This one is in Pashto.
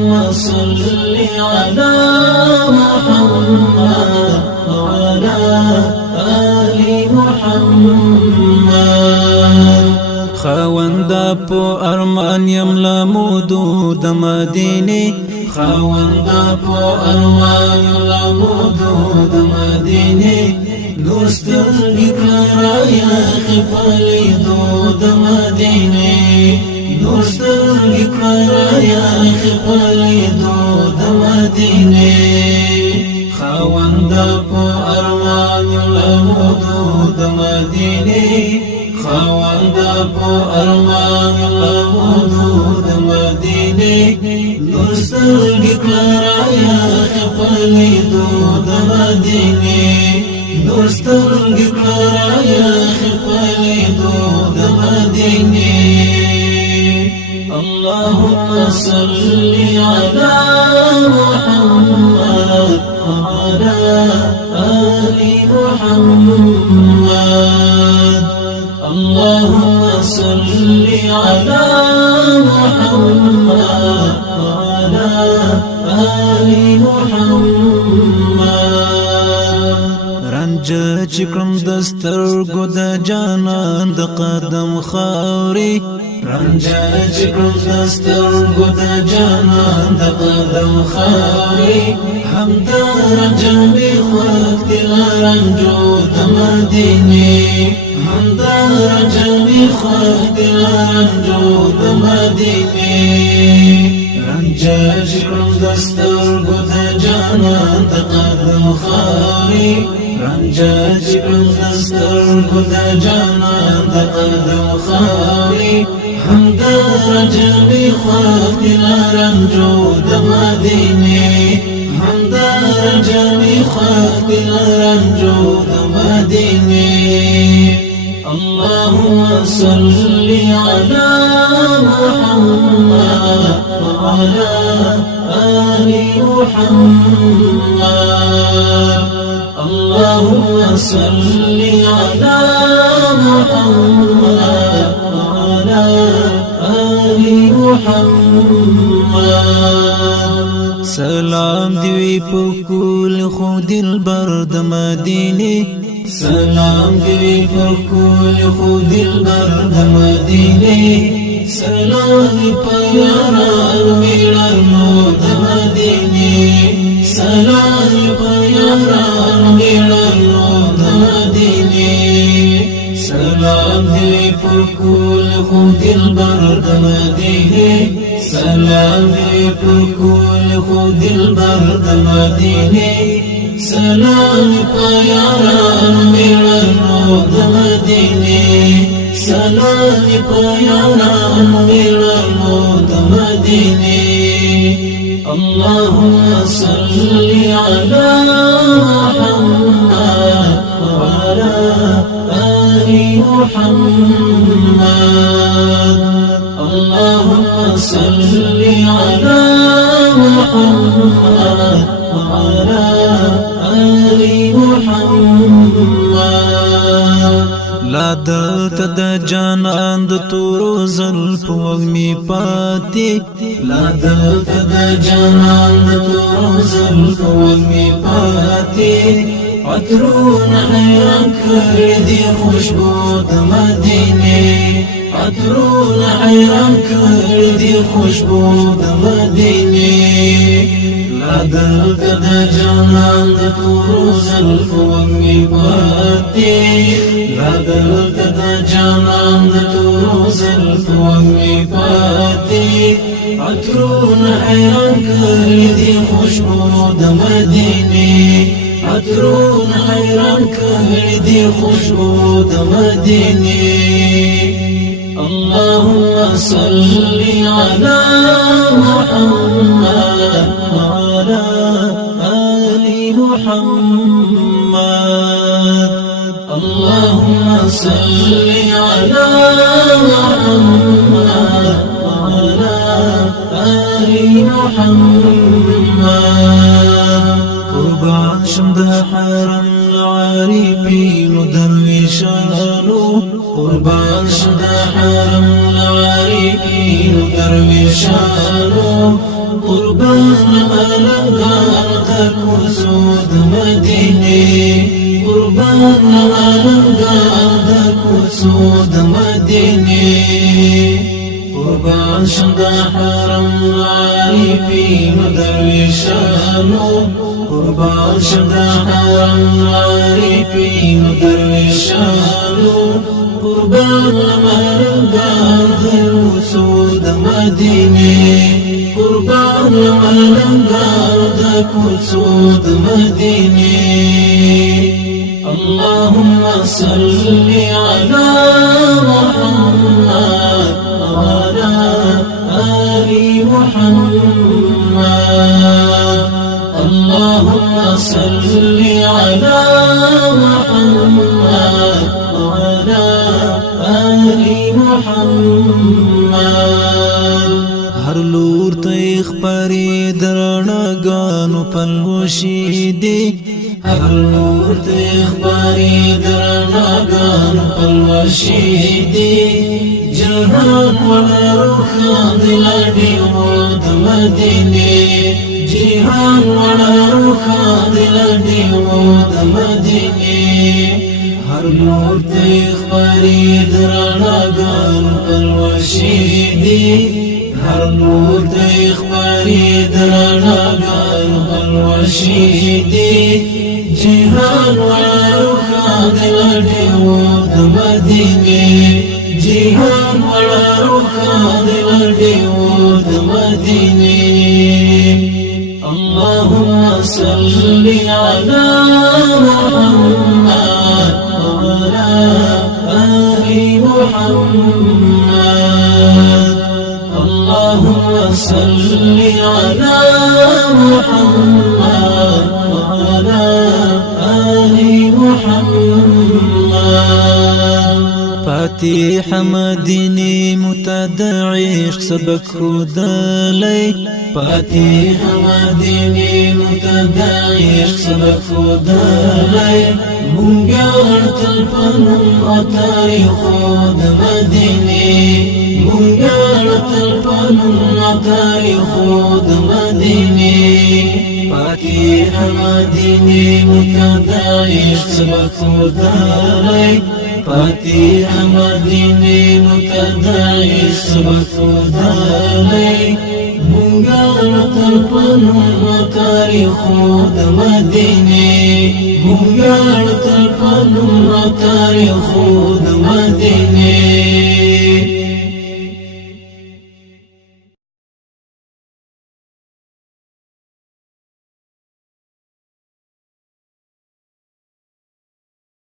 اللهم صل على محمد وعلى آل محمد خاوندا پو ارمان یم لمودو د مدینه خاوندا پو ارمان یم لمودو د مدینه دوسترګي کرایا خپلې دو د مدینه دوسترګي کرایا خپلې دو د مدینه خاوندا پو ارمان یم لمودو د مدینه خاوندا پو ارمان لمودو د مدینه دوسترګي کرایا خپلې دو د مدینه دوسترګي کرایا خپلې دو د مدینه اللهم صل على محمد وعلى آل محمد اللهم صل على محمد وعلى آل محمد رنج چکم دسترګو د جانان د قدم خاوري رنج چکم دسترګو د جانان د قدم خاوري همدا رنج می خوښ دل رنجو د مدینه همدا رنج می خوښ دل رنجو د مدینه رنج چکم دسترګو د جانان د قدم خاوري رنج چکم دسترګو د جانان د قدم خاوري همدا رنج می خوښ دل رنجو د مدینه همدا رنج می خوښ دل رنجو د مدینه اللهم صل على محمد وعلى آل محمد اللهم صل على محمد وعلى آل محمد سلام دی په کول خو دلبر د مدینه سلام دی په کول خو دلبر د مدینه سلام په یاران میړانو د مدینه سلام په یاران میړانو د مدینه سلام دی په کول خو دلبر د مدینه سلام دی په کول خو دلبر د مدینه سلام په یاران میړانو د مدینه سلام په یاران میړانو د مدینه اللهم صل على محمد وعلى آل محمد اللهم صل على محمد وعلى آل محمد لا دلته د جانان د تورو زلفو وږمې پاتې لا دلته د جانان د تورو زلفو وږمې پاتې عطرونه حیران کړي دي خوشبو د مدینې عطرونه حیران کړي دي خوشبو د مدینې لا دلته د جانان د تورو زلفو وږمې پاتې لا دلته د جانان د تورو زلفو وږمې پاتې عطرونه حیران کړي دي خوشبو د مدینې عطرونه حیران کړي دي خوشبو د مدینې اللهم صل على محمد وعلى آل محمد اللهم صل على محمد وعلى آل محمد قربان شم د حرم العارفین درویشانو قربان شم د حرم العارفین درویشانو قربان ملنګار د کوڅو د مدینه قربان ملنګار د کوڅو د مدینه قربان شم د حرم عارفین درویشانو قربان شم د حرم عارفین درویشانو قربان ملنګار د کوڅو د مدینه قربان ملنګار د کوڅو د مدینه اللهم صل على محمد وعلى آل محمد اللهم صل على محمد وعلى آل محمد هر لور ته خبرې درنګانو پلوشي دي هر لور ته خبرې درنګانو پلوشي دي جهان ولا روخان دلدي ود مدینه جهان ولا روخان دلدي ود مدینه هر لور ته خبرې درنګانو پلوشي دي هر نور د اخباري درنګانو پلوشي دي جهان وروخا د لډیو د مدینه جهان وروخا د لډیو د مدینه اللهم صل على محمد وعلى آل محمد اللهم صل على محمد وعلى آل محمد فاتح مدینه متدعیش سبق خدای فاتح مدینه متدعیش سبق خدای مونږ تل پنوم اتای خود مدینه مونږ تل پنوم اتای خود مدینه فاتح مدینه متدعیش سبق خدای فاتح مدینه متدعیش سبق خدای مونږ تل پنوم اتای خود مدینه مونږ تل پنوم اتای خود مدینه